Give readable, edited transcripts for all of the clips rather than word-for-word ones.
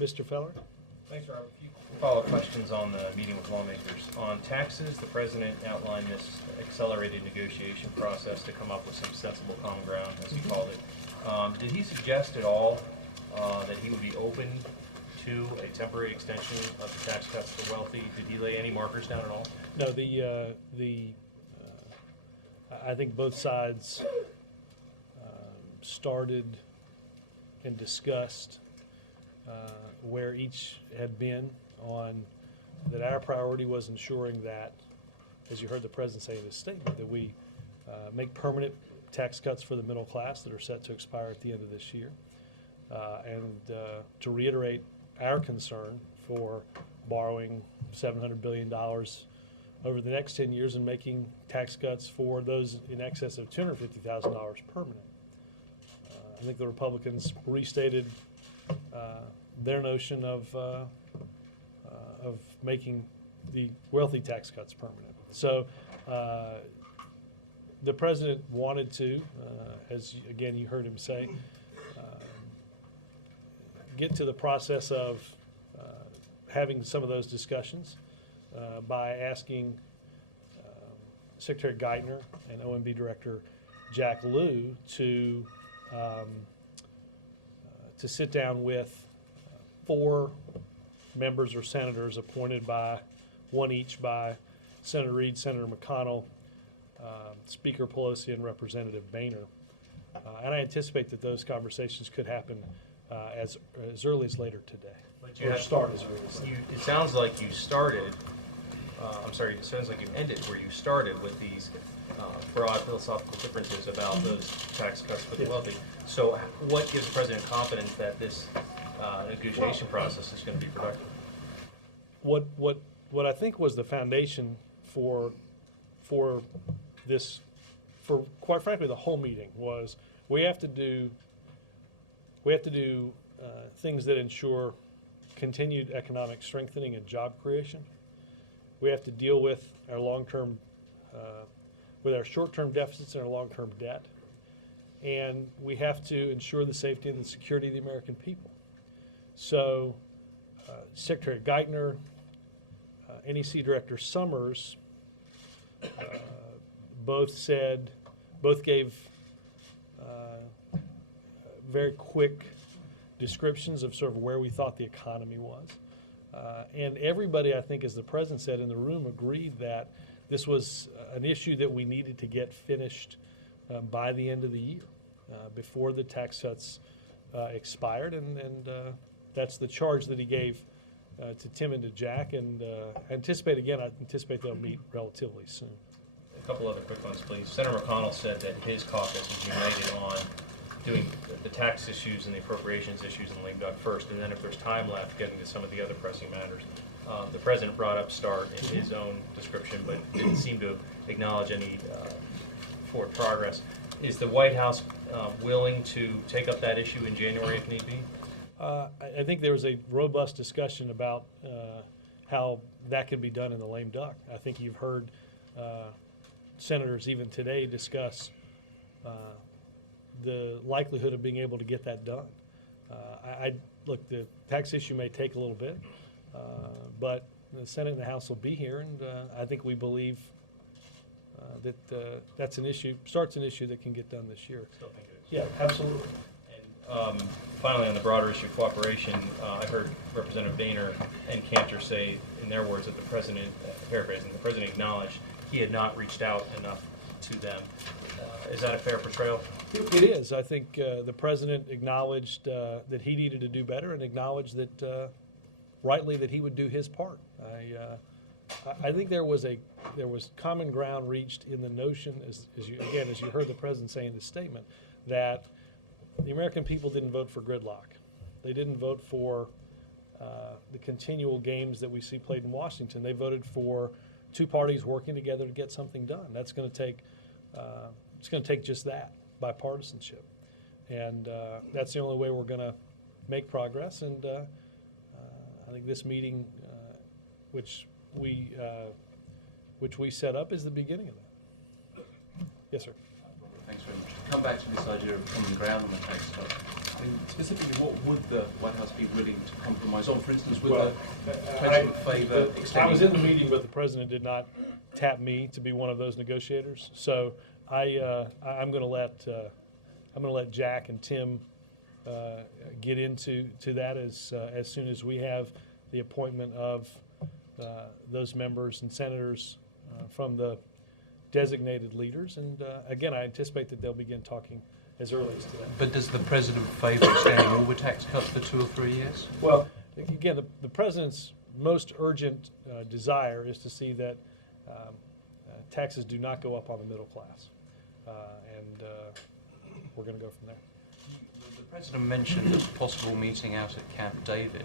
Mr. Feller? Thanks, Robert. A few follow-up questions on the meeting with lawmakers. On taxes, the president outlined this accelerated negotiation process to come up with some sensible common ground, as he called it. Did he suggest at all that he would be open to a temporary extension of the tax cuts for wealthy? Did he lay any markers down at all? No, I think both sides started and discussed where each had been on that. Our priority was ensuring that, as you heard the president say in his statement, that we make permanent tax cuts for the middle class that are set to expire at the end of this year, and to reiterate our concern for borrowing $700 billion over the next 10 years and making tax cuts for those in excess of $250,000 permanent. I think the Republicans restated their notion of making the wealthy tax cuts permanent. So the president wanted to, as again you heard him say, get to the process of having some of those discussions by asking Secretary Geithner and OMB Director Jack Lew to sit down with 4 members or senators appointed by one each by Senator Reid, Senator McConnell, Speaker Pelosi, and Representative Boehner. And I anticipate that those conversations could happen as early as later today. But you start as early as later. It sounds like you started. It sounds like you ended where you started with these broad philosophical differences about those tax cuts for the wealthy. So what gives the president confidence that this negotiation process is going to be productive? What I think was the foundation for this, for quite frankly the whole meeting, was we have to do things that ensure continued economic strengthening and job creation. We have to deal with our long-term, with our short-term deficits and our long-term debt, and we have to ensure the safety and the security of the American people. So, Secretary Geithner, NEC Director Summers, both gave very quick descriptions of sort of where we thought the economy was. And everybody, I think, as the president said in the room, agreed that this was an issue that we needed to get finished by the end of the year, before the tax cuts expired. And that's the charge that he gave to Tim and to Jack. And I anticipate they'll meet relatively soon. A couple other quick ones, please. Senator McConnell said that his caucus is united on doing the tax issues and the appropriations issues in the lame duck first, and then if there's time left, getting to some of the other pressing matters. The president brought up START in his own description, but didn't seem to acknowledge any forward progress. Is the White House willing to take up that issue in January if need be? I think there was a robust discussion about how that could be done in the lame duck. I think you've heard senators even today discuss the likelihood of being able to get that done. Look, the tax issue may take a little bit, but the Senate and the House will be here, and I think we believe that that's an issue, starts an issue that can get done this year. Still think it is. Yeah, absolutely. And finally, on the broader issue of cooperation, I heard Representative Boehner and Cantor say, in their words, that the president, paraphrasing, the president acknowledged he had not reached out enough to them. Is that a fair portrayal? It is. I think the president acknowledged that he needed to do better, and acknowledged that, rightly, that he would do his part. I think there was common ground reached in the notion, as you heard the president say in his statement, that the American people didn't vote for gridlock. They didn't vote for the continual games that we see played in Washington. They voted for two parties working together to get something done. That's going to take. It's going to take just that, bipartisanship, and that's the only way we're going to make progress. And I think this meeting, which we set up, is the beginning of that. Yes, sir. Thanks very much. Come back to this idea of common ground on the tax code. I mean, specifically, what would the White House be willing to compromise on? For instance, would Well, the President favour extending... I was in the meeting, but the President did not tap me to be one of those negotiators. So I'm going to let Jack and Tim get into that as soon as we have the appointment of those members and senators from the designated leaders. And again, I anticipate that they'll begin talking as early as today. But does the President favour extending all the tax cuts for 2 or 3 years? Well, again, the President's most urgent desire is to see that taxes do not go up on the middle class. And we're going to go from there. The President mentioned a possible meeting out at Camp David.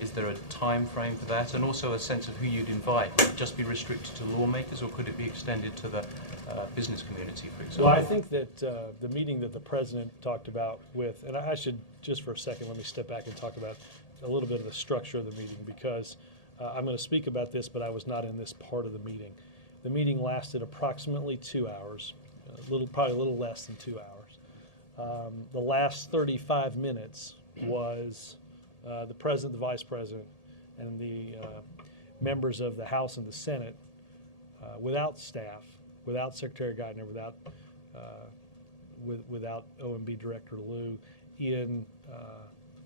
Is there a time frame for that, and also a sense of who you'd invite? Would it just be restricted to lawmakers, or could it be extended to the business community, for example? Well, I think that the meeting that the President talked about with, and I should just for a second let me step back and talk about a little bit of the structure of the meeting, because I'm going to speak about this, but I was not in this part of the meeting. The meeting lasted approximately 2 hours, probably a little less than 2 hours. The last 35 minutes was the President, the Vice President, and the members of the House and the Senate, without staff, without Secretary Geithner, without OMB Director Liu, in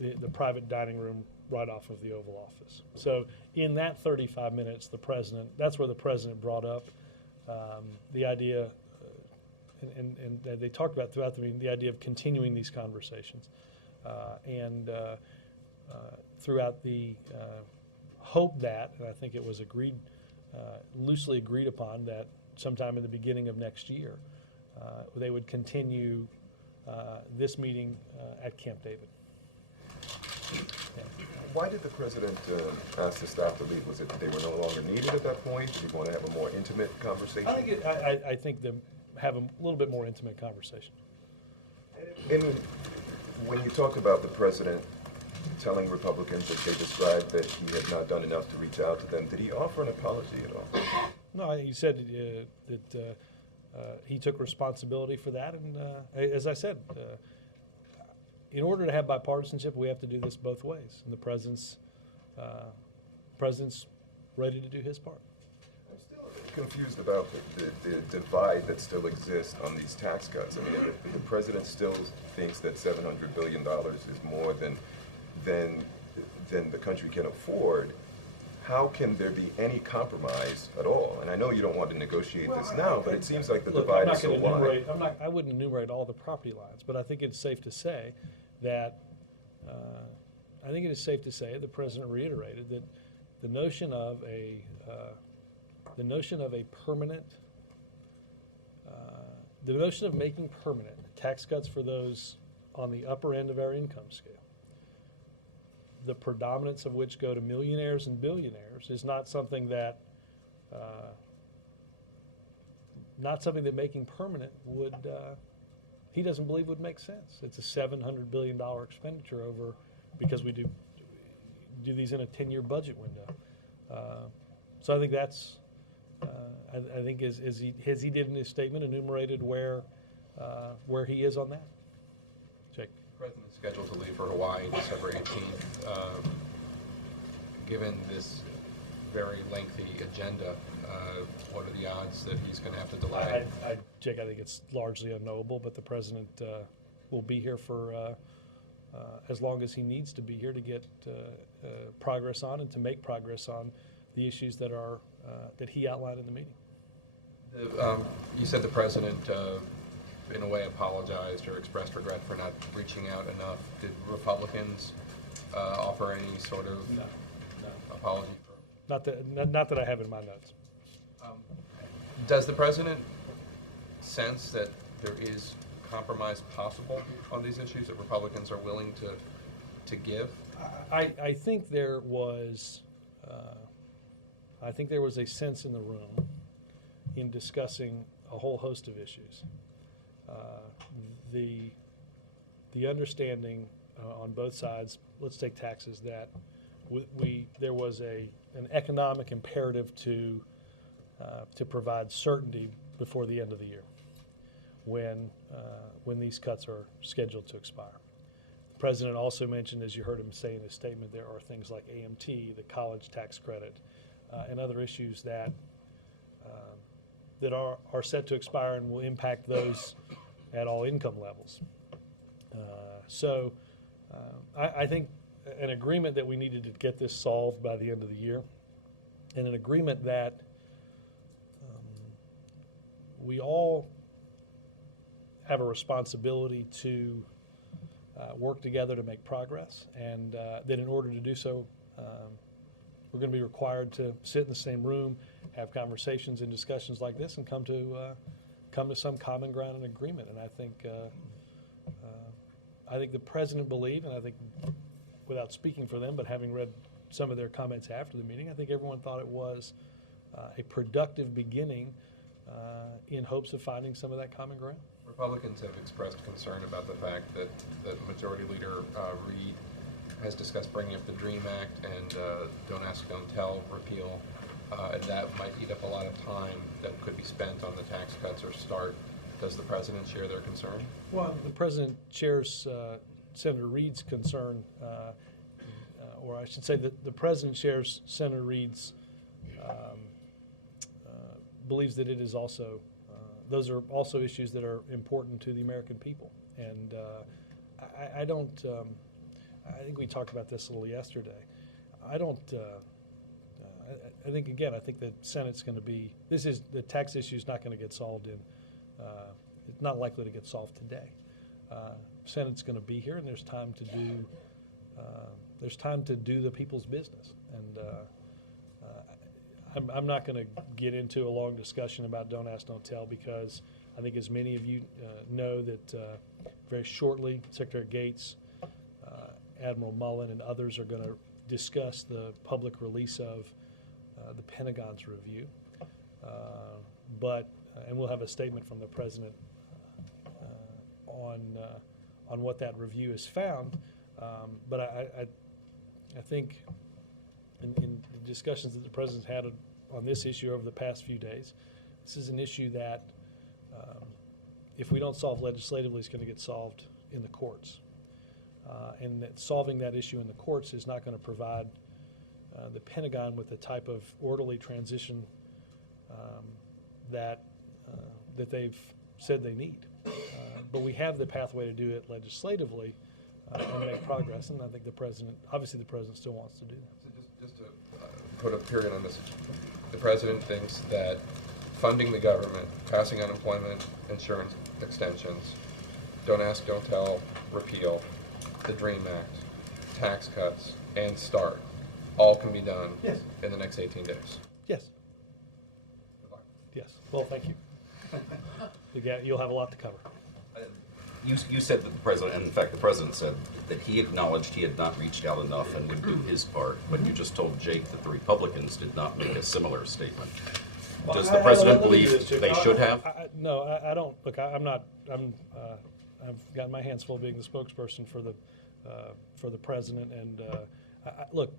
the private dining room right off of the Oval Office. So in that 35 minutes, that's where the President brought up the idea, and they talked about throughout the meeting, the idea of continuing these conversations. Throughout the hope that, and I think it was loosely agreed upon, that sometime in the beginning of next year, they would continue this meeting at Camp David. Why did the President ask the staff to leave? Was it that they were no longer needed at that point? Did he want to have a more intimate conversation? I think them have a little bit more intimate conversation. And when you talked about the President telling Republicans that they described that he had not done enough to reach out to them, did he offer an apology at all? No, he said that he took responsibility for that, and as I said, in order to have bipartisanship, we have to do this both ways, and the President's ready to do his part. I'm still confused about the divide that still exists on these tax cuts. I mean, if the President still thinks that $700 billion is more than the country can afford, how can there be any compromise at all? And I know you don't want to negotiate this now, but it seems like the divide is so wide. I wouldn't enumerate all the property lines, but I think it's safe to say that the President reiterated that the notion of a making permanent tax cuts for those on the upper end of our income scale, the predominance of which go to millionaires and billionaires, is not something that making permanent would, he doesn't believe would make sense. It's a $700 billion expenditure because we do these in a 10-year budget window. So I think that's, I think as he did in his statement, enumerated where he is on that. Jake. The President's scheduled to leave for Hawaii December 18th. Given this very lengthy agenda, what are the odds that he's going to have to delay? Jake, I think it's largely unknowable, but the President will be here for as long as he needs to be here to get progress on and to make progress on the issues that he outlined in the meeting. You said the President, in a way, apologized or expressed regret for not reaching out enough. Did Republicans offer any sort of apology? Not that I have in my notes. Does the President sense that there is compromise possible on these issues, that Republicans are willing to give? I think there was a sense in the room in discussing a whole host of issues. The understanding on both sides, let's take taxes, that there was an economic imperative to provide certainty before the end of the year when these cuts are scheduled to expire. President also mentioned, as you heard him say in his statement, there are things like AMT, the college tax credit, and other issues that are set to expire and will impact those at all income levels. So I think an agreement that we needed to get this solved by the end of the year, and an agreement that we all have a responsibility to work together to make progress, and that in order to do so, we're going to be required to sit in the same room, have conversations and discussions like this, and come to some common ground and agreement. And I think the president believed, and I think, without speaking for them, but having read some of their comments after the meeting, I think everyone thought it was a productive beginning in hopes of finding some of that common ground. Republicans have expressed concern about the fact that Majority Leader Reid has discussed bringing up the DREAM Act and Don't Ask, Don't Tell repeal, and that might eat up a lot of time that could be spent on the tax cuts or START. Does the president share their concern? Well, the president shares Senator Reid's concern, or I should say that the president shares Senator Reid's, believes that it is also, those are also issues that are important to the American people. And I don't, I think we talked about this a little yesterday. I think, again, I think the Senate's going to be, the tax issue is not going to get solved it's not likely to get solved today. Senate's going to be here, and there's time to do the people's business. And I'm not going to get into a long discussion about Don't Ask, Don't Tell, because I think, as many of you know, that very shortly Secretary Gates, Admiral Mullen, and others are going to discuss the public release of the Pentagon's review. And we'll have a statement from the president on what that review has found. But I think in the discussions that the president's had on this issue over the past few days, this is an issue that, if we don't solve legislatively, is going to get solved in the courts. And that solving that issue in the courts is not going to provide the Pentagon with the type of orderly transition that they've said they need. But we have the pathway to do it legislatively and make progress, and I think obviously the president still wants to do that. So just to put a period on this, the president thinks that funding the government, passing unemployment insurance extensions, Don't Ask, Don't Tell, repeal, the DREAM Act, tax cuts, and START all can be done in the next 18 days. Yes. Yes. Well, thank you. You'll have a lot to cover. You said that the president, and in fact the president said that he acknowledged he had not reached out enough and would do his part, but you just told Jake that the Republicans did not make a similar statement. Does the president believe they should have? No, I don't. Look, I've got my hands full being the spokesperson for the president, and look,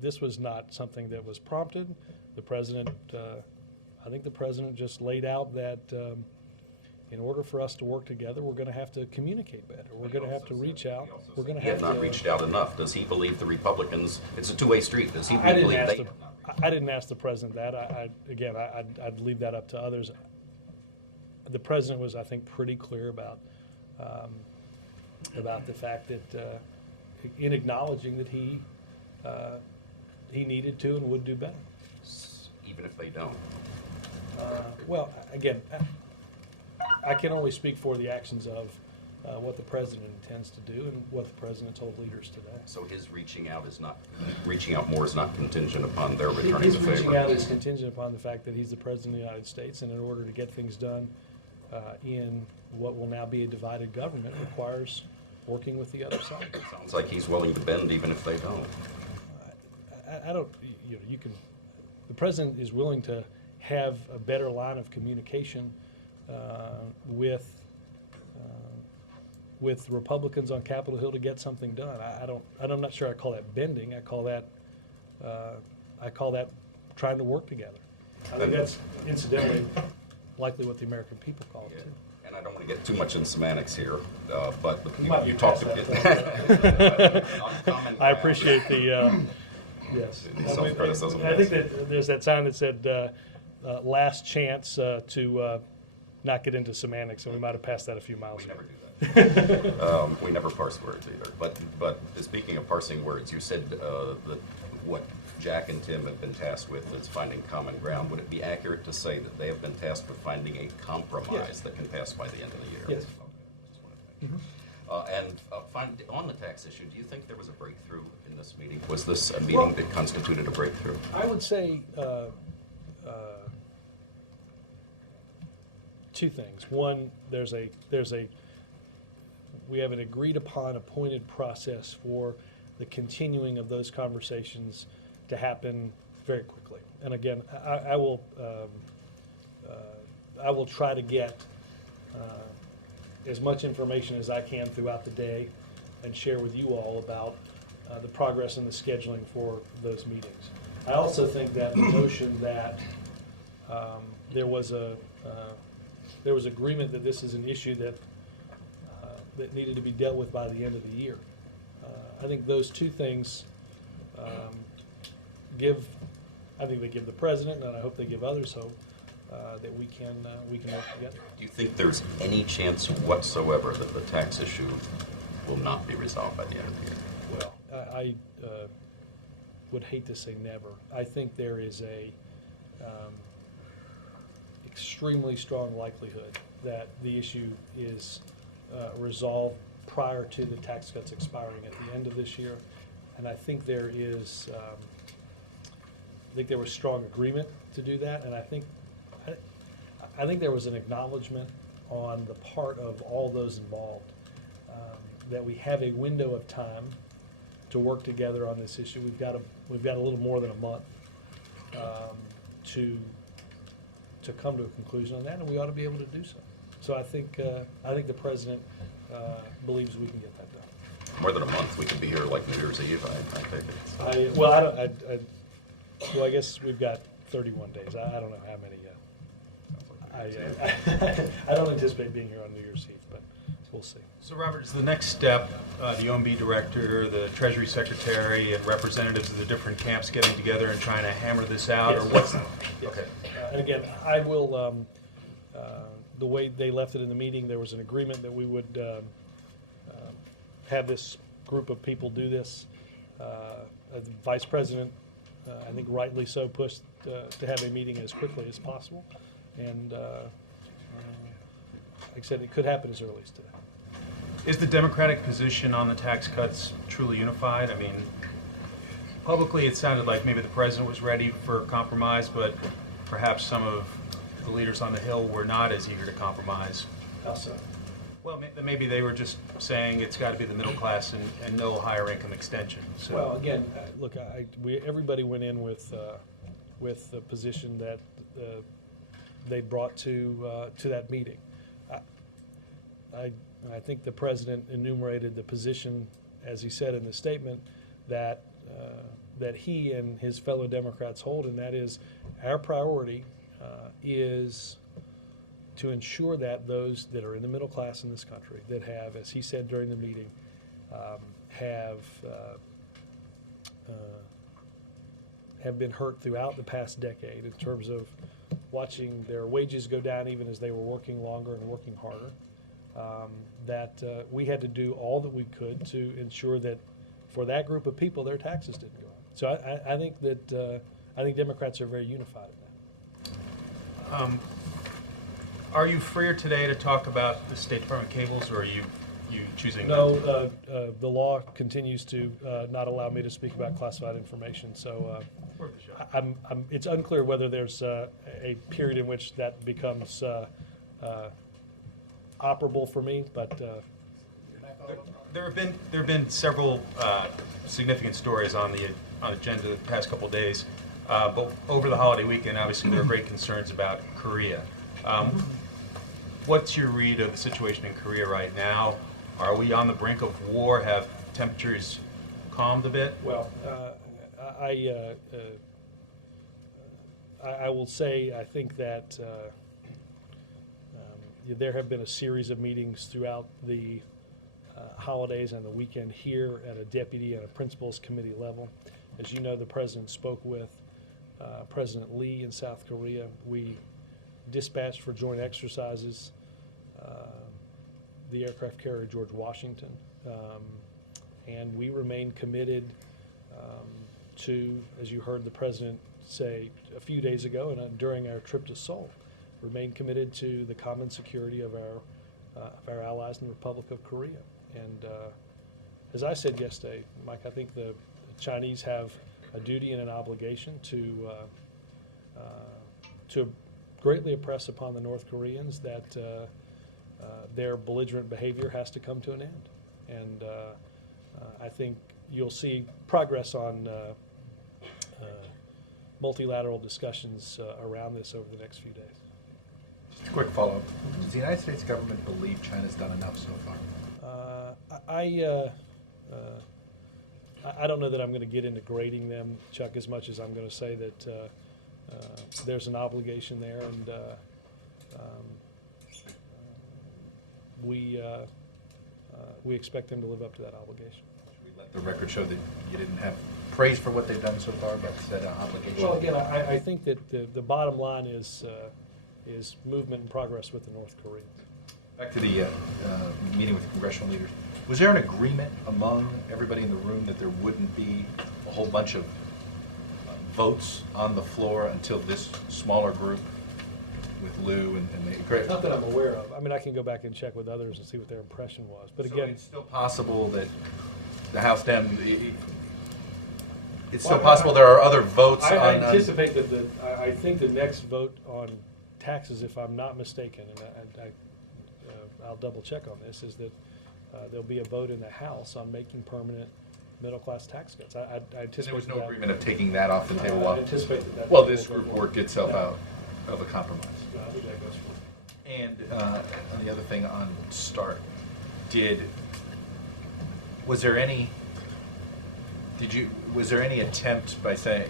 this was not something that was prompted. The president, I think the president just laid out that in order for us to work together, we're going to have to communicate better. We're going to have to reach out. We're going to He have had not reached out enough. Does he believe the Republicans? It's a two-way street. Does he believe they have not reached out? I didn't ask the president that. I'd leave that up to others. The president was, I think, pretty clear about the fact that in acknowledging that he needed to and would do better. Even if they don't. Well, again, I can only speak for the actions of what the president intends to do and what the president told leaders today. So his reaching out more is not contingent upon their returning His the favor. reaching out is contingent upon the fact that he's the president of the United States, and in order to get things done in what will now be a divided government requires working with the other side. Sounds like he's willing to bend even if they don't. I don't, you can, the president is willing to have a better line of communication with Republicans on Capitol Hill to get something done. I'm not sure I call that bending. I call that trying to work together. I think that's incidentally likely what the American people call it too. And I don't want to get too much in semantics here, but Might be you talked past about I appreciate the, yes. Self-criticism. I think that there's that sign that said, last chance to not get into semantics, and we might have passed that a few miles We ago. never do that. We never parse words either. But speaking of parsing words, you said that what Jack and Tim have been tasked with is finding common ground. Would it be accurate to say that they have been tasked with finding a compromise Yes. that can pass by the end of the year? Yes. Okay, just wanted to make sure. On the tax issue, do you think there was a breakthrough in this meeting? Was this a meeting that constituted a breakthrough? I would say two things. One, we have an agreed upon appointed process for the continuing of those conversations to happen very quickly. And again, I will try to get as much information as I can throughout the day and share with you all about the progress and the scheduling for those meetings. I also think that the notion that there was agreement that this is an issue that needed to be dealt with by the end of the year. I think those two things I think they give the president, and I hope they give others hope that we can work together. Do you think there's any chance whatsoever that the tax issue will not be resolved by the end of the year? Well, I would hate to say never. I think there is a extremely strong likelihood that the issue is resolved prior to the tax cuts expiring at the end of this year. And I think there was strong agreement to do that, and I think there was an acknowledgement on the part of all those involved that we have a window of time to work together on this issue. We've got a little more than a month to come to a conclusion on that, and we ought to be able to do so. So I think the president believes we can get that done. More than a month, we could be here like New Year's Eve, I take it. I guess we've got 31 days. I don't know how many. I don't anticipate being here on New Year's Eve, but we'll see. So Robert, is the next step the OMB director, the Treasury Secretary, and representatives of the different camps getting together and trying to hammer this out, or what's? Yes. Okay. And again, I will, the way they left it in the meeting, there was an agreement that we would have this group of people do this. The Vice President, I think rightly so, pushed to have a meeting as quickly as possible. And like I said, it could happen as early as today. Is the Democratic position on the tax cuts truly unified? I mean, publicly it sounded like maybe the president was ready for compromise, but perhaps some of the leaders on the Hill were not as eager to compromise. How so? Well, maybe they were just saying it's got to be the middle class and no higher income extension. So. Well, again, look, everybody went in with the position that they brought to that meeting. I think the president enumerated the position, as he said in the statement, that he and his fellow Democrats hold, and that is our priority is to ensure that those that are in the middle class in this country that have, as he said during the meeting, have been hurt throughout the past decade in terms of watching their wages go down even as they were working longer and working harder, that we had to do all that we could to ensure that for that group of people, their taxes didn't go up. So I think that I think Democrats are very unified in that. Are you freer today to talk about the State Department cables, or are you choosing not No, to? the law continues to not allow me to speak about classified information. So Worth a shot. it's unclear whether there's a period in which that becomes operable for me. But There have been several significant stories on the agenda the past couple of days. But over the holiday weekend, obviously, there are great concerns about Korea. What's your read of the situation in Korea right now? Are we on the brink of war? Have temperatures calmed a bit? well, I will say I think that There have been a series of meetings throughout the holidays and the weekend here at a deputy and a principals committee level. As you know, the president spoke with President Lee in South Korea. We dispatched for joint exercises the aircraft carrier George Washington, and we remain committed to, as you heard the president say a few days ago and during our trip to Seoul, remain committed to the common security of our allies in the Republic of Korea. And as I said yesterday, Mike, I think the Chinese have a duty and an obligation to greatly impress upon the North Koreans that their belligerent behavior has to come to an end. And I think you'll see progress on multilateral discussions around this over the next few days. Just a quick follow-up. Does the United States government believe China's done enough so far? I don't know that I'm going to get into grading them, Chuck, as much as I'm going to say that there's an obligation there, and we expect them to live up to that obligation. Should we let the record show that you didn't have praise for what they've done so far, but said an obligation? Well, again, I think that the bottom line is movement and progress with the North Koreans. Back to the meeting with congressional leaders. Was there an agreement among everybody in the room that there wouldn't be a whole bunch of votes on the floor until this smaller group with Lou and the... Not that I'm aware of. I mean, I can go back and check with others and see what their impression was. But So again, it's still possible that the House Dem... It's still possible there are other votes on... I anticipate that I think the next vote on taxes, if I'm not mistaken, and I'll double check on this, is that there'll be a vote in the House on making permanent middle-class tax cuts. I anticipate There was no that. agreement of taking that off the table I while... anticipate that. Well, this group worked itself out of a compromise. I think that goes for it. And on the other thing on START, was there any attempt by saying,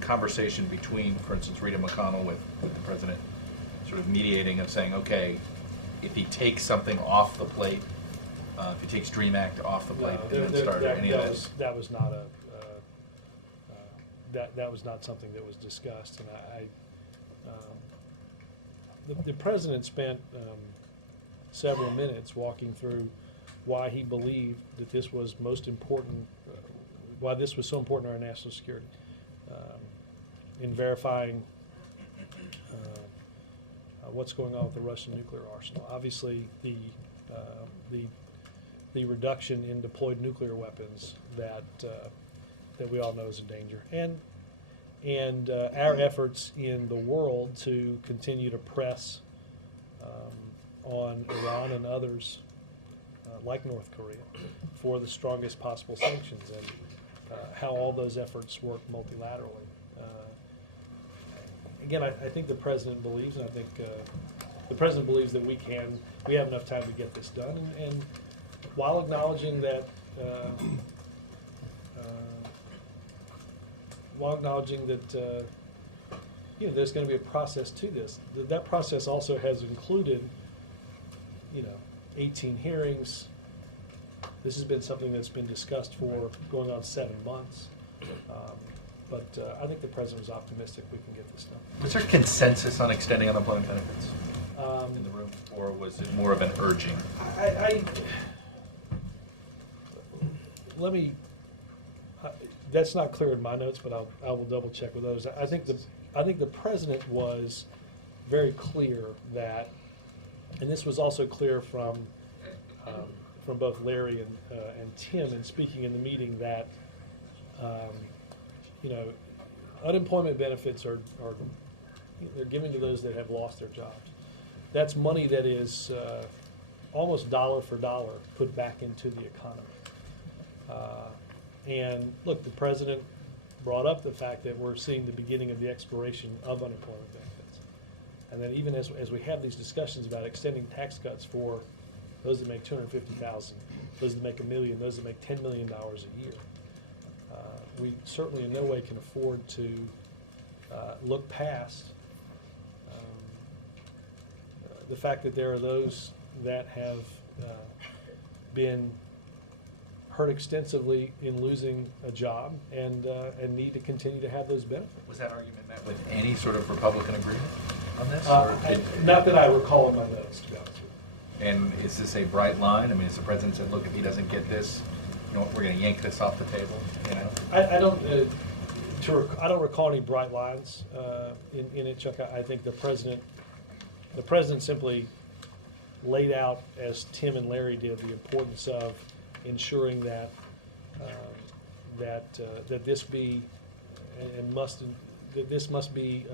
conversation between, for instance, Rita McConnell with the president, sort of mediating of saying, okay, if he takes something off the plate, if he takes DREAM Act off the plate, and then start any of that? That was not that was not something that was discussed, and the president spent several minutes walking through why he believed that this was most important, why this was so important to our national security, in verifying what's going on with the Russian nuclear arsenal. Obviously, the reduction in deployed nuclear weapons that we all know is a danger, and our efforts in the world to continue to press on Iran and others like North Korea for the strongest possible sanctions, and how all those efforts work multilaterally. Again, I think the president believes, and I think the president believes that we have enough time to get this done, and while acknowledging that there's going to be a process to this. That process also has included 18 hearings. This has been something that's been discussed for going on 7 months. But I think the president is optimistic we can get this done. Was there consensus on extending unemployment benefits in the room, or was it more of an urging? That's not clear in my notes, but I will double check with those. I think the president was very clear that, and this was also clear from both Larry and Tim in speaking in the meeting, that unemployment benefits are they're given to those that have lost their jobs. That's money that is almost dollar for dollar put back into the economy. And look, the president brought up the fact that we're seeing the beginning of the expiration of unemployment benefits. And then even as we have these discussions about extending tax cuts for those that make $250,000, those that make $1 million, those that make $10 million a year, we certainly in no way can afford to look past the fact that there are those that have been hurt extensively in losing a job and need to continue to have those benefits. Was that argument met with any sort of Republican agreement on this? Not that I recall in my notes, to be honest with you. And is this a bright line? I mean, has the president said, look, if he doesn't get this, you know what, we're going to yank this off the table, you know? I don't recall any bright lines in it, Chuck. I think the president simply laid out, as Tim and Larry did, the importance of ensuring that that this be and must that this must be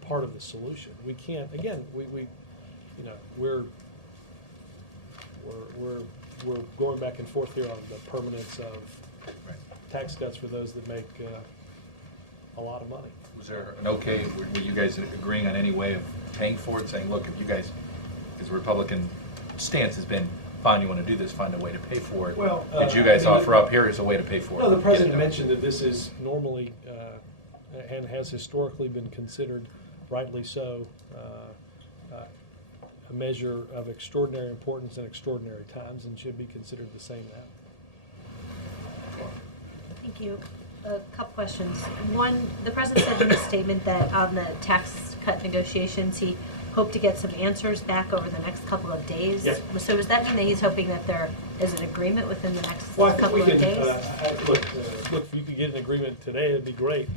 part of the solution. We can't, again, we you know, we're going back and forth here on the permanence of tax cuts for those that make a lot of money. Was there an okay, were you guys agreeing on any way of paying for it, saying, look, if you guys, because the Republican stance has been, fine, you want to do this, find a way to pay for it. Well, did you guys offer up, here is a way to pay for it? No, the Get president it done? mentioned that this is normally and has historically been considered, rightly so, a measure of extraordinary importance in extraordinary times, and should be considered the same now. Thank you. A couple questions. One, the president said in his statement that on the tax cut negotiations, he hoped to get some answers back over the next couple of days. Yes. So does that mean that he's hoping that there is an agreement within the next Well, I think couple we of can, days? look, if you could get an agreement today, it'd be great.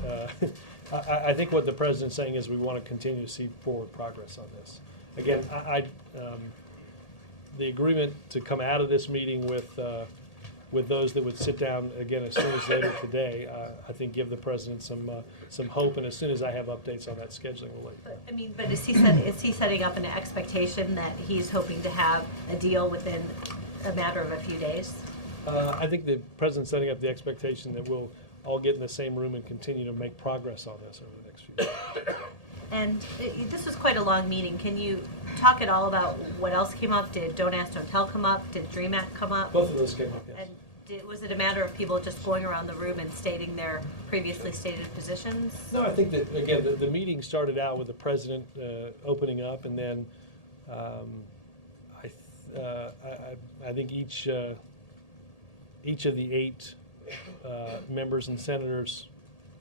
I think what the president's saying is we want to continue to see forward progress on this. Again, the agreement to come out of this meeting with those that would sit down again as soon as later today, I think give the president some hope, and as soon as I have updates on that scheduling, we'll let you know. But is he setting up an expectation that he's hoping to have a deal within a matter of a few days? I think the president's setting up the expectation that we'll all get in the same room and continue to make progress on this over the next few days. And this was quite a long meeting. Can you talk at all about what else came up? Did Don't Ask, Don't Tell come up? Did DREAM Act come up? Both of those came up, yes. And was it a matter of people just going around the room and stating their previously stated positions? No, I think that, again, the meeting started out with the president opening up, and then I think each of the 8 members and senators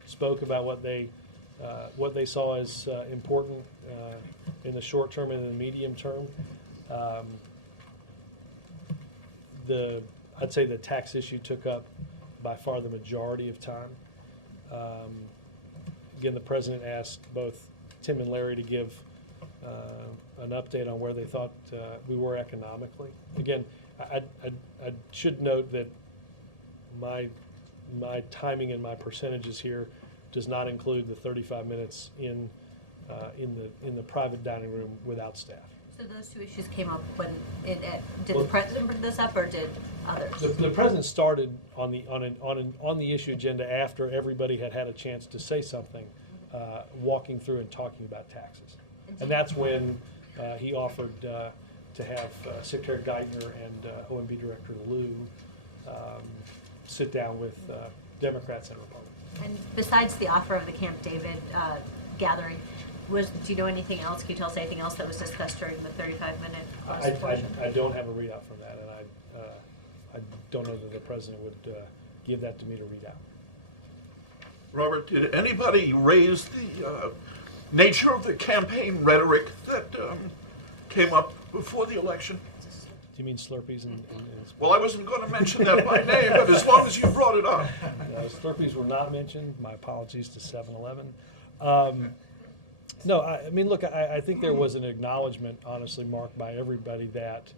spoke about what they saw as important in the short term and in the medium term. I'd say the tax issue took up by far the majority of time. Again, the president asked both Tim and Larry to give an update on where they thought we were economically. Again, I should note that my timing and my percentages here does not include the 35 minutes in the private dining room without staff. So those 2 issues came up when did the president bring this up, or did others? The president started on the issue agenda after everybody had had a chance to say something, walking through and talking about taxes, and that's when he offered to have Secretary Geithner and OMB Director Liu sit down with Democrats and Republicans. And besides the offer of the Camp David gathering, do you know anything else? Can you tell us anything else that was discussed during the 35-minute portion? I don't have a readout from that, and I don't know that the president would give that to me to read out. Robert, did anybody raise the nature of the campaign rhetoric that came up before the election? Do you mean Slurpees and Well, I wasn't going to mention that by name, but as long as you brought it up. Slurpees were not mentioned. My apologies to 7-Eleven. No, I mean, look, I think there was an acknowledgement, honestly, Mark, by everybody that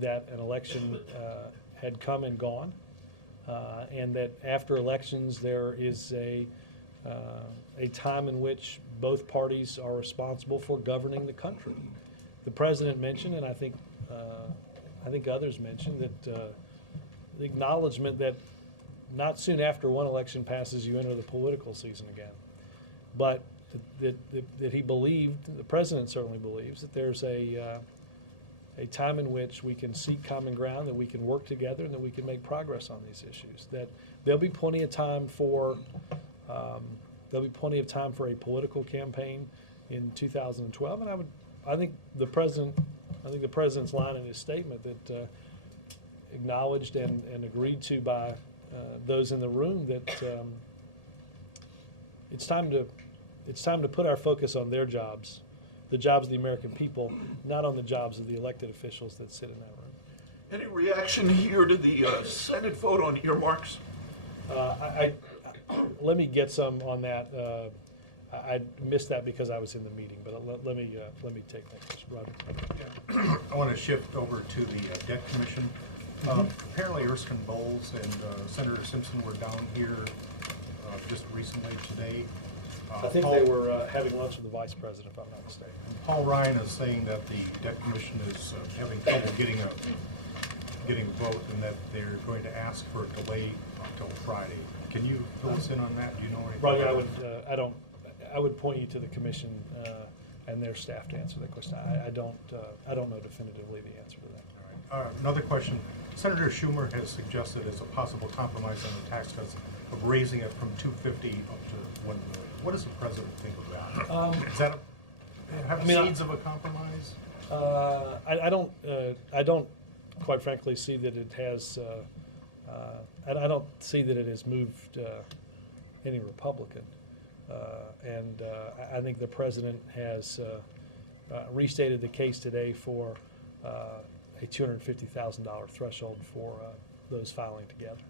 that an election had come and gone, and that after elections there is a time in which both parties are responsible for governing the country. The president mentioned, and I think others mentioned, that the acknowledgement that not soon after one election passes you enter the political season again, but that he believed, the president certainly believes, that there's a time in which we can seek common ground, that we can work together, and that we can make progress on these issues. That there'll be plenty of time for a political campaign in 2012, and I think the president's line in his statement that acknowledged and agreed to by those in the room that it's time to put our focus on their jobs, the jobs of the American people, not on the jobs of the elected officials that sit in that room. Any reaction here to the Senate vote on earmarks? Let me get some on that. I missed that because I was in the meeting, but let me take that question, Roger. I want to shift over to the Debt Commission. Apparently Erskine Bowles and Senator Simpson were down here just recently today. I think they were having lunch with the vice president, if I'm not mistaken. Paul Ryan is saying that the Debt Commission is having trouble getting a vote, and that they're going to ask for a delay until Friday. Can you fill us in on that? Do you know anything? Roger, I would point you to the commission and their staff to answer that question. I don't know definitively the answer to that. All right. Another question. Senator Schumer has suggested as a possible compromise on the tax cuts of raising it from $250 up to $1 million. What does the president think of that? Is that seeds of a compromise? I don't, quite frankly, see that it has. I don't see that it has moved any Republican, and I think the president has restated the case today for a $250,000 threshold for those filing together.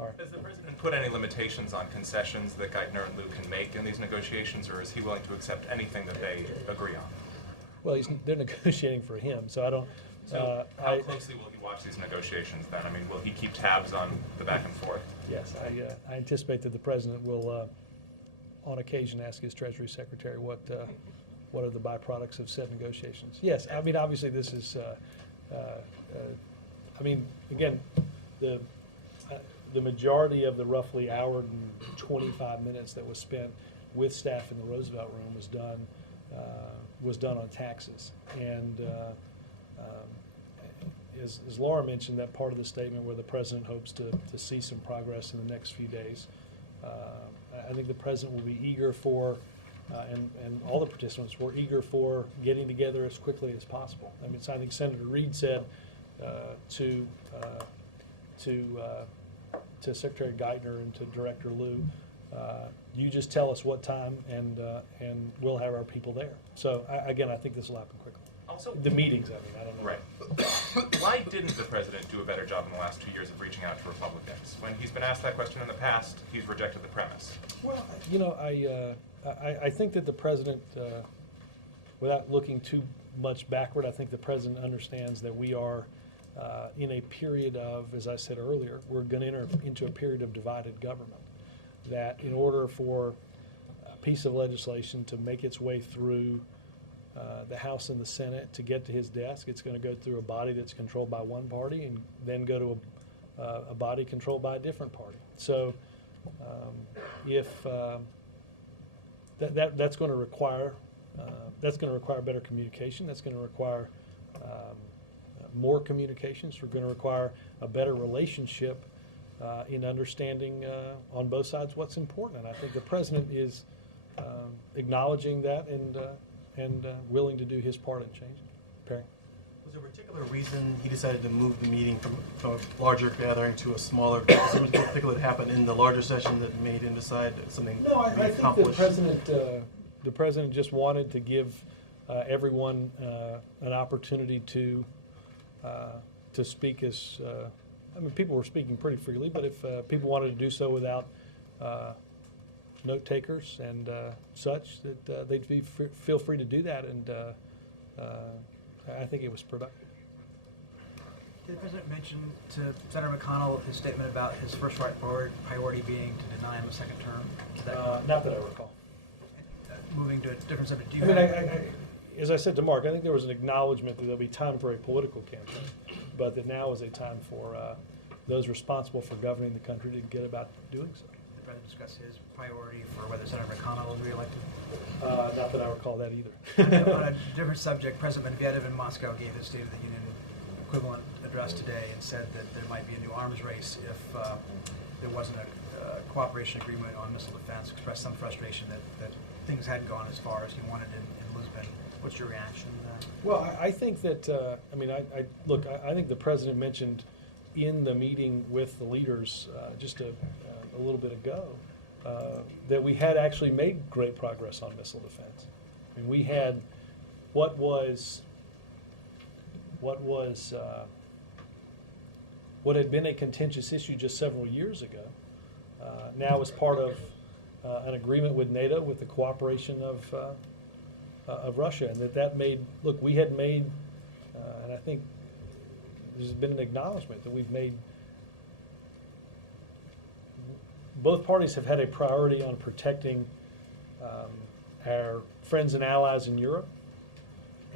All right. Has the president put any limitations on concessions that Geithner and Liu can make in these negotiations, or is he willing to accept anything that they agree on? Well, they're negotiating for him, so I don't. So how closely will he watch these negotiations then? I mean, will he keep tabs on the back and forth? Yes, I anticipate that the president will, on occasion, ask his Treasury Secretary what are the byproducts of said negotiations. Yes, I mean, obviously this is, I mean, again, the majority of the roughly hour and 25 minutes that was spent with staff in the Roosevelt Room was done on taxes. And as Laura mentioned, that part of the statement where the president hopes to see some progress in the next few days, I think the president will be eager for, and all the participants were eager for getting together as quickly as possible. I mean, I think Senator Reid said to Secretary Geithner and to Director Liu, you just tell us what time, and we'll have our people there. So again, I think this will happen quickly. Also, the meetings, I mean, I don't know. Right. Why didn't the president do a better job in the last 2 years of reaching out to Republicans? When he's been asked that question in the past, he's rejected the premise. Well, you know, I think that the president, without looking too much backward, I think the president understands that we are in a period of, as I said earlier, we're going to enter into a period of divided government. That in order for a piece of legislation to make its way through the House and the Senate to get to his desk, it's going to go through a body that's controlled by one party and then go to a body controlled by a different party. So if that's going to require better communication, that's going to require more communications. We're going to require a better relationship in understanding on both sides what's important. And I think the president is acknowledging that and willing to do his part in changing. Perry? Was there a particular reason he decided to move the meeting from a larger gathering to a smaller? Was there something particular that happened in the larger session that made him decide something No, I to be think accomplished? the president just wanted to give everyone an opportunity to speak as, I mean, people were speaking pretty freely, but if people wanted to do so without note takers and such, that they'd feel free to do that, and I think it was productive. Did the president mention to Senator McConnell his statement about his first priority being to deny him a second term? Not that I recall. Moving to a different subject. Do you I mean, have as I said to Mark, I think there was an acknowledgement that there'll be time for a political campaign, but that now is a time for those responsible for governing the country to get about doing so. Did the president discuss his priority for whether Senator McConnell was reelected? Not that I recall that either. On a different subject, President Medvedev in Moscow gave his State of the Union equivalent address today and said that there might be a new arms race if there wasn't a cooperation agreement on missile defense, expressed some frustration that things hadn't gone as far as he wanted in Lisbon. What's your reaction to that? Well, I think that, look, I think the president mentioned in the meeting with the leaders just a little bit ago that we had actually made great progress on missile defense. I mean, we had what had been a contentious issue just several years ago, now is part of an agreement with NATO with the cooperation of Russia, and that made, look, we had made, and I think there's been an acknowledgement that we've made, both parties have had a priority on protecting our friends and allies in Europe,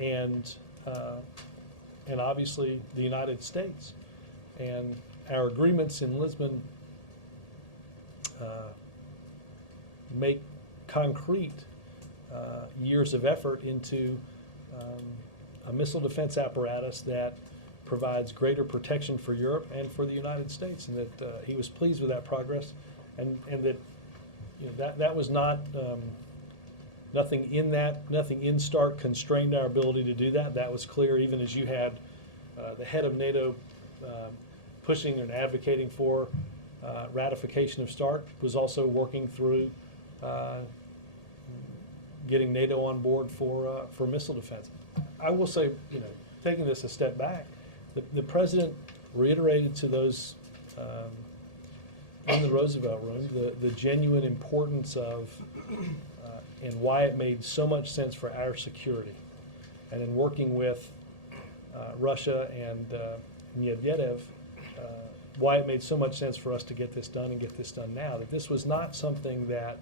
and obviously the United States. And our agreements in Lisbon make concrete years of effort into a missile defense apparatus that provides greater protection for Europe and for the United States, and that he was pleased with that progress, and that, you know, that was not nothing in START constrained our ability to do that. That was clear, even as you had the head of NATO pushing and advocating for ratification of START, was also working through getting NATO on board for missile defense. I will say, you know, taking this a step back, the president reiterated to those in the Roosevelt Room the genuine importance of and why it made so much sense for our security. And in working with Russia and Medvedev, why it made so much sense for us to get this done and get this done now, that this was not something that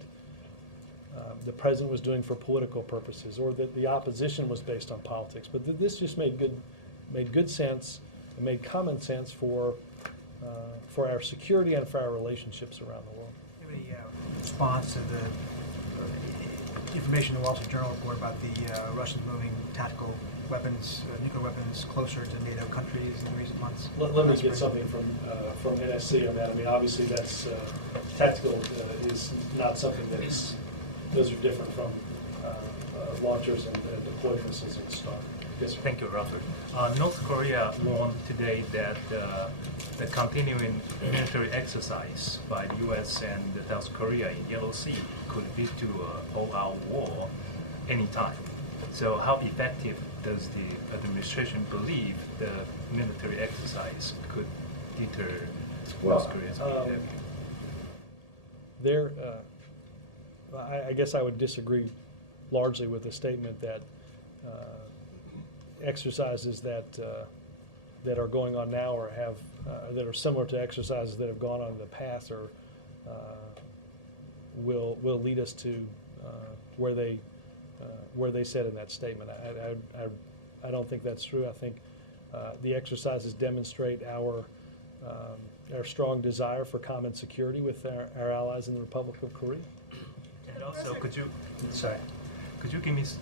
the president was doing for political purposes, or that the opposition was based on politics, but that this just made good sense and made common sense for our security and for our relationships around the world. Do you have any response to the information in the Wall Street Journal report about the Russians moving tactical weapons, nuclear weapons, closer to NATO countries in the recent months? Let me get something from NSC on that. I mean, obviously that's tactical is not something that's, those are different from launchers and deployed missiles and stuff. Yes, sir. Thank you, Robert. North Korea warned today that the continuing military exercise by the U.S. and South Korea in Yellow Sea could lead to a all-out war anytime. So how effective does the administration believe the military exercise could deter North Korea's behavior? I guess I would disagree largely with the statement that exercises that are going on now or have that are similar to exercises that have gone on in the past or will lead us to where they said in that statement. I don't think that's true. I think the exercises demonstrate our strong desire for common security with our allies in the Republic of Korea. And also, could you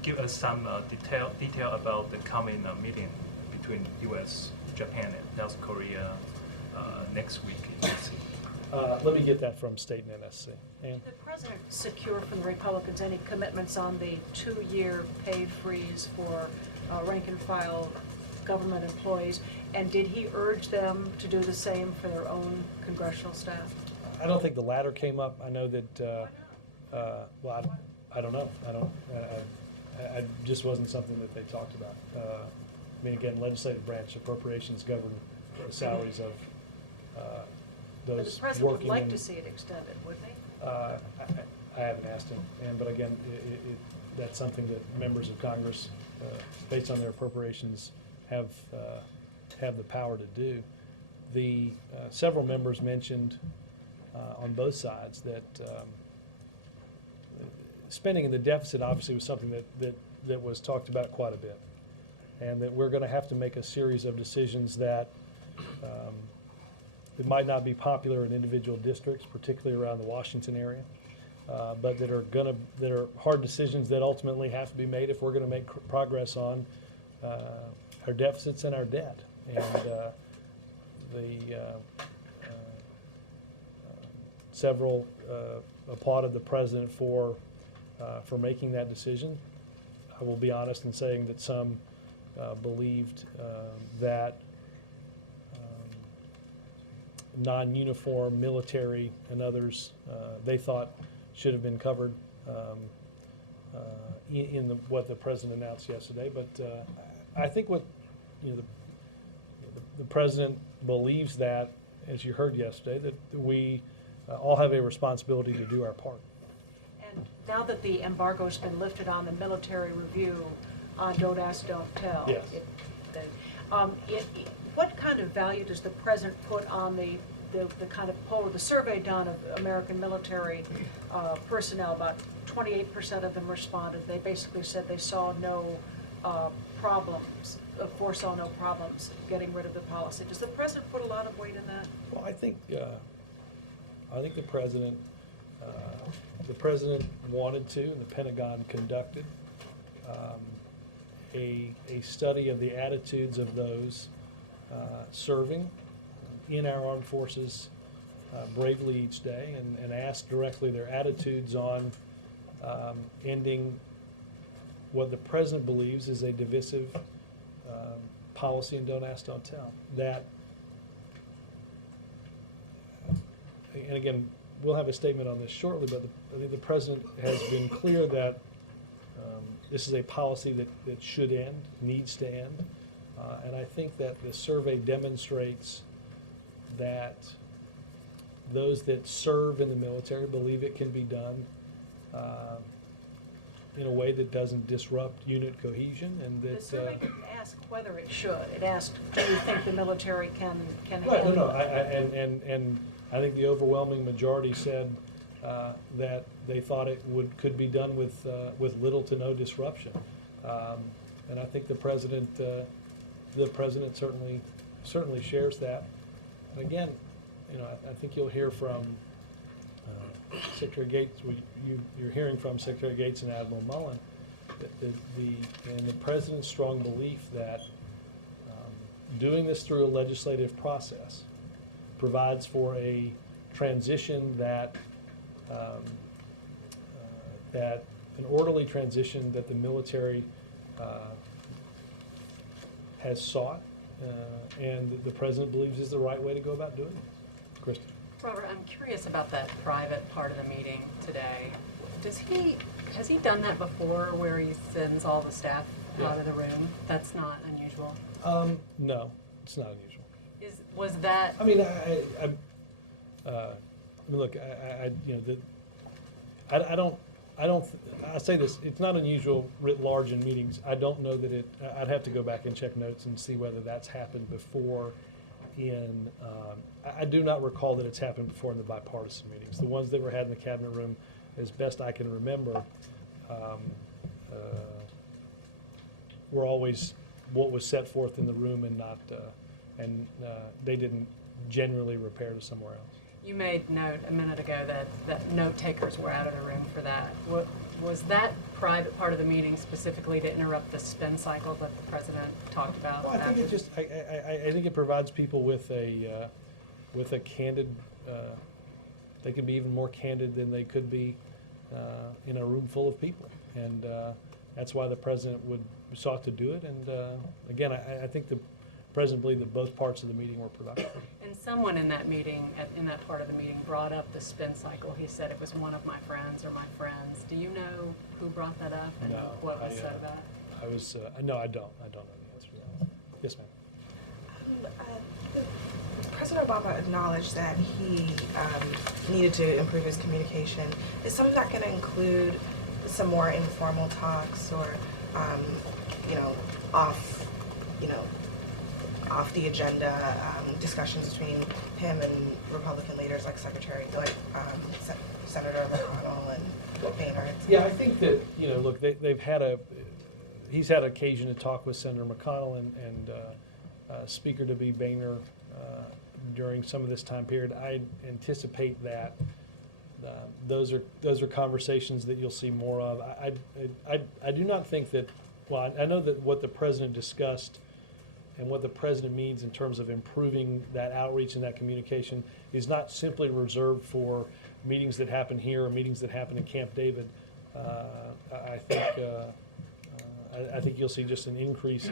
give us some detail about the coming meeting between U.S., Japan, and South Korea next week in D.C.? Let me get that from State and NSC. Ann? Did the president secure from the Republicans any commitments on the 2-year pay freeze for rank and file government employees? And did he urge them to do the same for their own congressional staff? I don't think the latter came up. I know that, well, I don't know. I just wasn't something that they talked about. I mean, again, legislative branch appropriations govern the salaries of those working in. But the president would like to see it extended, wouldn't he? I haven't asked him, but again, that's something that members of Congress, based on their appropriations, have the power to do. The several members mentioned on both sides that spending in the deficit obviously was something that was talked about quite a bit, and that we're going to have to make a series of decisions that might not be popular in individual districts, particularly around the Washington area, but that are hard decisions that ultimately have to be made if we're going to make progress on our deficits and our debt. And several applauded the president for making that decision. I will be honest in saying that some believed that non-uniform military and others they thought should have been covered in what the president announced yesterday. But I think what the president believes that, as you heard yesterday, that we all have a responsibility to do our part. And now that the embargo's been lifted on the military review on Don't Ask, Don't Tell. Yes. What kind of value does the president put on the kind of poll, the survey done of American military personnel? About 28% of them responded. They basically said they saw no problems, foresaw no problems getting rid of the policy. Does the president put a lot of weight in that? Well, I think the president wanted to, and the Pentagon conducted a study of the attitudes of those serving in our armed forces bravely each day, and asked directly their attitudes on ending what the president believes is a divisive policy in Don't Ask, Don't Tell. That, and again, we'll have a statement on this shortly, but I think the president has been clear that this is a policy that should end, needs to end. And I think that the survey demonstrates that those that serve in the military believe it can be done in a way that doesn't disrupt unit cohesion, and that. The survey didn't ask whether it should. It asked, do you think the military can Right, handle no, it? and I think the overwhelming majority said that they thought it could be done with little to no disruption, and I think the president certainly shares that. And again, I think you'll hear from Secretary Gates. You're hearing from Secretary Gates and Admiral Mullen that the president's strong belief that doing this through a legislative process provides for a transition that an orderly transition that the military has sought, and the president believes is the right way to go about doing it. Kristen. Robert, I'm curious about that private part of the meeting today. Has he done that before, where he sends all the staff out of the room? That's not unusual. No, it's not unusual. Was that? I mean, look, I say this, it's not unusual writ large in meetings. I don't know that I'd have to go back and check notes and see whether that's happened before I do not recall that it's happened before in the bipartisan meetings. The ones that were had in the cabinet room, as best I can remember, were always what was set forth in the room and not, they didn't generally repair to somewhere else. You made note a minute ago that note takers were out of the room for that. Was that private part of the meeting specifically to interrupt the spin cycle that the president talked about? Well, I think it just, I think it provides people with a candid, they can be even more candid than they could be in a room full of people. And that's why the president sought to do it. And again, I think the president believed that both parts of the meeting were productive. And someone in that meeting, in that part of the meeting, brought up the spin cycle. He said it was one of my friends or my friends. Do you know who brought that up and what was said about it? No, I don't know the answer to that. Yes, ma'am. President Obama acknowledged that he needed to improve his communication. Is some of that going to include some more informal talks or, off the agenda discussions between him and Republican leaders like Senator McConnell and Boehner? Yeah, I think that, look, he's had occasion to talk with Senator McConnell and Speaker to be Boehner during some of this time period. I anticipate that those are conversations that you'll see more of. I do not think that, well, I know that what the president discussed and what the president means in terms of improving that outreach and that communication is not simply reserved for meetings that happen here or meetings that happen in Camp David. I think I think you'll see just an increase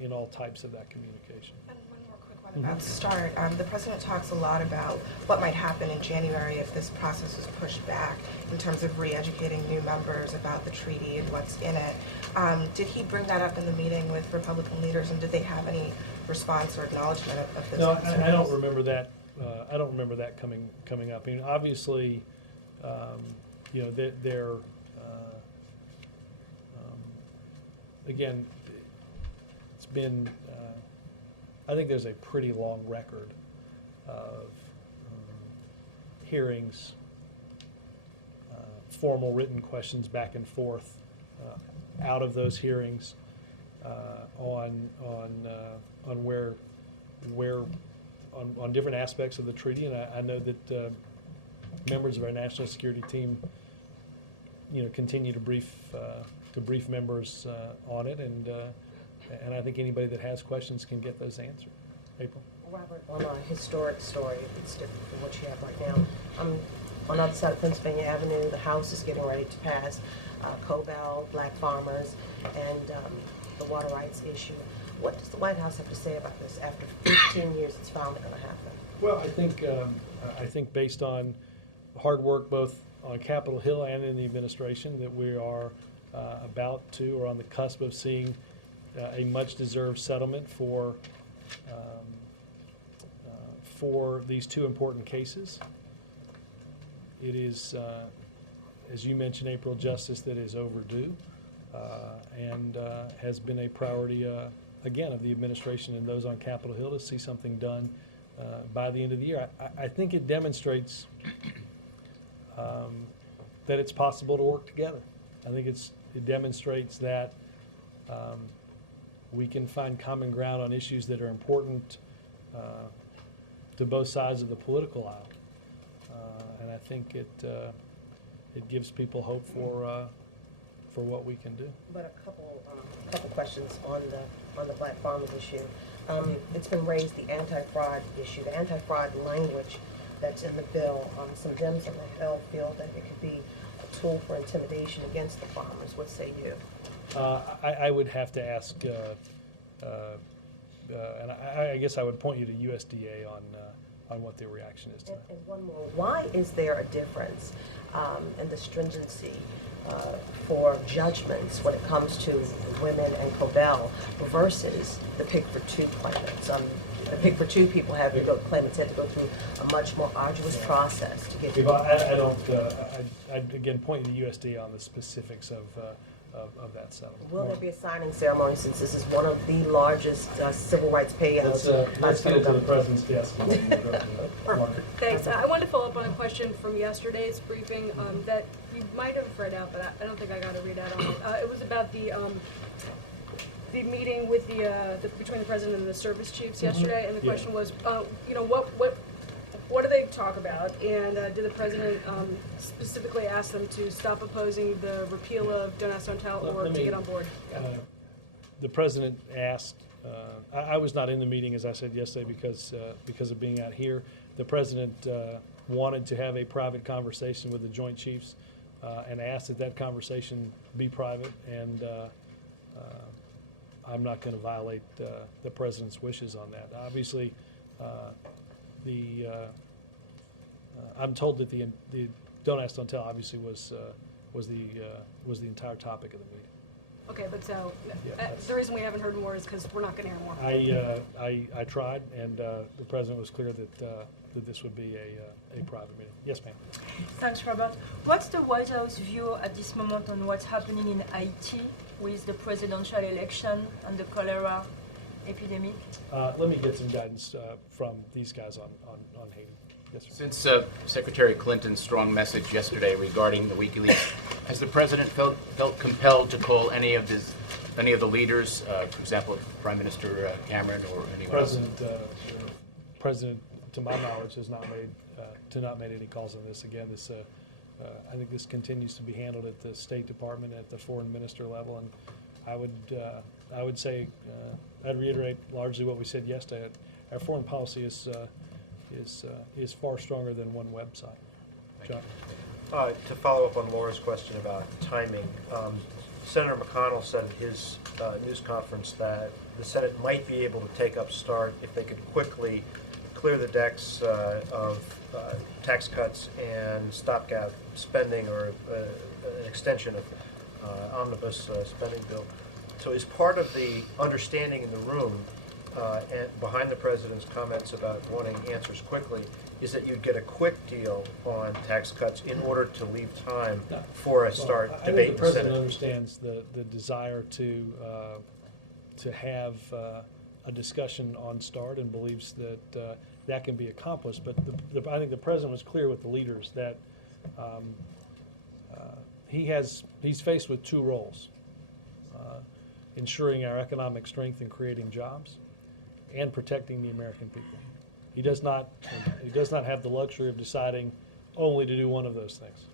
in all types of that communication. And one more quick one about START. The president talks a lot about what might happen in January if this process is pushed back in terms of re-educating new members about the treaty and what's in it. Did he bring that up in the meeting with Republican leaders, and did they have any response or acknowledgement of this? No, I don't remember that. I don't remember that coming up. I mean, obviously, you know, they're again, it's been. I think there's a pretty long record of hearings, formal written questions back and forth out of those hearings on different aspects of the treaty, and I know that members of our national security team, you know, continue to brief members on it, and I think anybody that has questions can get those answered. April? Robert, on a historic story, it's different from what you have right now. On the other side of Pennsylvania Avenue, the House is getting ready to pass Cobell, black farmers, and the water rights issue. What does the White House have to say about this after 15 years it's finally going to happen? Well, I think based on hard work both on Capitol Hill and in the administration, that we are about to, or on the cusp of seeing a much-deserved settlement for these two important cases. It is, as you mentioned, April, justice that is overdue and has been a priority, again, of the administration and those on Capitol Hill to see something done by the end of the year. I think it demonstrates that it's possible to work together. I think it demonstrates that we can find common ground on issues that are important to both sides of the political aisle, and I think it gives people hope for what we can do. But a couple questions on the black farmers issue. It's been raised, the anti-fraud issue, the anti-fraud language that's in the bill. Some Dems on the Hill feel that it could be a tool for intimidation against the farmers. What say you? I would have to ask, and I guess I would point you to USDA on what their reaction is to that. And one more, why is there a difference in the stringency for judgments when it comes to women and Cobell versus the Pick for Two claimants? The Pick for Two people have to go, claimants had to go through a much more arduous process to get to I'd again point you to USDA on the specifics of that settlement. Will there be a signing ceremony, since this is one of the largest civil rights payouts? Let's get it to the president's desk. Thanks. I wanted to follow up on a question from yesterday's briefing that you might have read out, but I don't think I got a read out on it. It was about the meeting with between the president and the service chiefs yesterday, and the question was, you know, what do they talk about, and did the president specifically ask them to stop opposing the repeal of Don't Ask, Don't Tell, or to get on board? The president asked, I was not in the meeting, as I said yesterday, because of being out here. The president wanted to have a private conversation with the Joint Chiefs and asked that conversation be private, and I'm not going to violate the president's wishes on that. Obviously, I'm told that the Don't Ask, Don't Tell obviously was the entire topic of the meeting. Okay, but so the reason we haven't heard more is because we're not going to hear more. I tried, and the president was clear that this would be a private meeting. Yes, ma'am. Thanks, Robert. What's the White House view at this moment on what's happening in Haiti with the presidential election and the cholera epidemic? Let me get some guidance from these guys on Haiti. Yes, sir. Since Secretary Clinton's strong message yesterday regarding the WikiLeaks, has the president felt compelled to call any of the leaders, for example, Prime Minister Cameron or anyone else? President, to my knowledge, has not made any calls on this. Again, this I think this continues to be handled at the State Department, at the foreign minister level, and I would say I'd reiterate largely what we said yesterday. Our foreign policy is far stronger than one website. John? To follow up on Laura's question about timing, Senator McConnell said at his news conference that the Senate might be able to take up START if they could quickly clear the decks of tax cuts and stopgap spending or an extension of omnibus spending bill. So is part of the understanding in the room and behind the president's comments about wanting answers quickly is that you'd get a quick deal on tax cuts in order to leave time for a START I debate think in the the president Senate? understands the desire to have a discussion on START and believes that that can be accomplished. But I think the president was clear with the leaders that he's faced with two roles: ensuring our economic strength and creating jobs, and protecting the American people. He does not have the luxury of deciding only to do one of those things.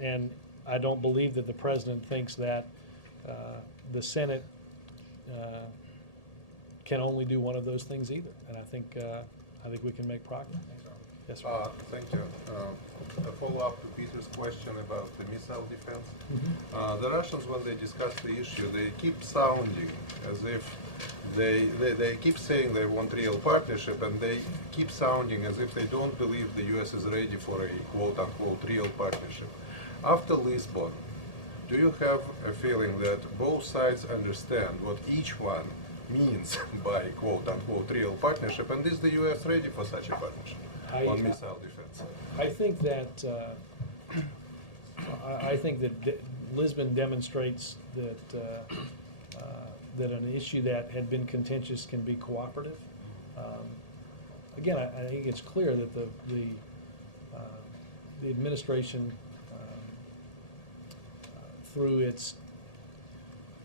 And I don't believe that the president thinks that the Senate can only do one of those things either. And I think we can make progress. Yes, sir. Thank you. A follow-up to Peter's question about the missile defense. The Russians, when they discuss the issue, they keep sounding as if they keep saying they want real partnership, and they keep sounding as if they don't believe the U.S. is ready for a quote-unquote real partnership. After Lisbon, do you have a feeling that both sides understand what each one means by quote-unquote real partnership, and is the U.S. ready for such a partnership on missile defense? I think that Lisbon demonstrates that an issue that had been contentious can be cooperative. Again, I think it's clear that the administration, through its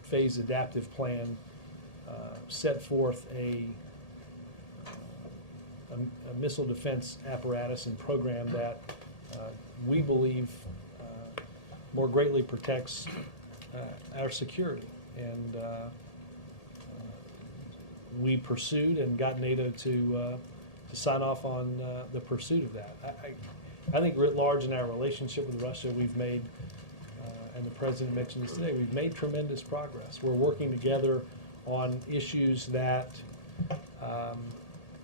phased adaptive plan, set forth a missile defense apparatus and program that we believe more greatly protects our security. And we pursued and got NATO to sign off on the pursuit of that. I think writ large in our relationship with Russia, we've made, and the president mentioned this today, we've made tremendous progress. We're working together on issues that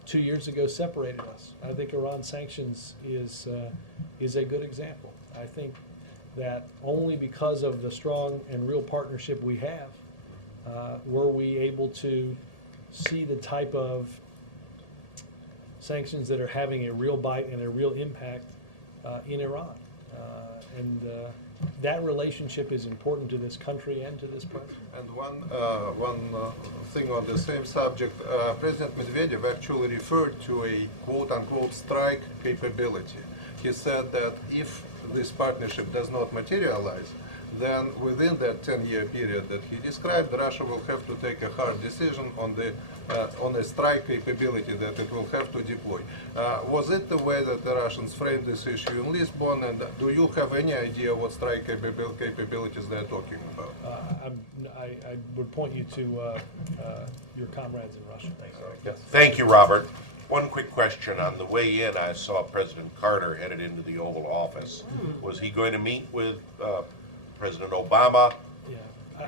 2 years ago separated us. I think Iran sanctions is a good example. I think that only because of the strong and real partnership we have were we able to see the type of sanctions that are having a real bite and a real impact in Iran. And that relationship is important to this country and to this president. And one thing on the same subject, President Medvedev actually referred to a quote-unquote strike capability. He said that if this partnership does not materialize, then within that 10-year period that he described, Russia will have to take a hard decision on a strike capability that it will have to deploy. Was it the way that the Russians framed this issue in Lisbon, and do you have any idea what strike capabilities they're talking about? I would point you to your comrades in Russia. Thanks. Thank you, Robert. One quick question. On the way in, I saw President Carter headed into the Oval Office. Was he going to meet with President Obama? Yeah,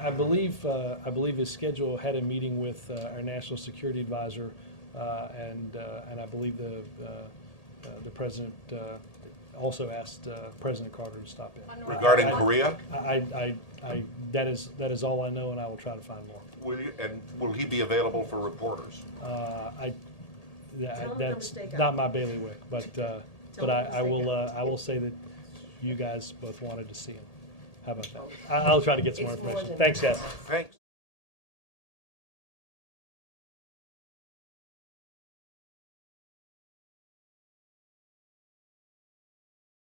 I believe his schedule had a meeting with our national security advisor, and I believe the president also asked President Carter to stop in. Regarding Korea? That is all I know, and I will try to find more. Will he be available for reporters? That's not my bailiwick, but I will say that you guys both wanted to see him. How about that? I'll try to get some more information. Thanks, guys. Thanks.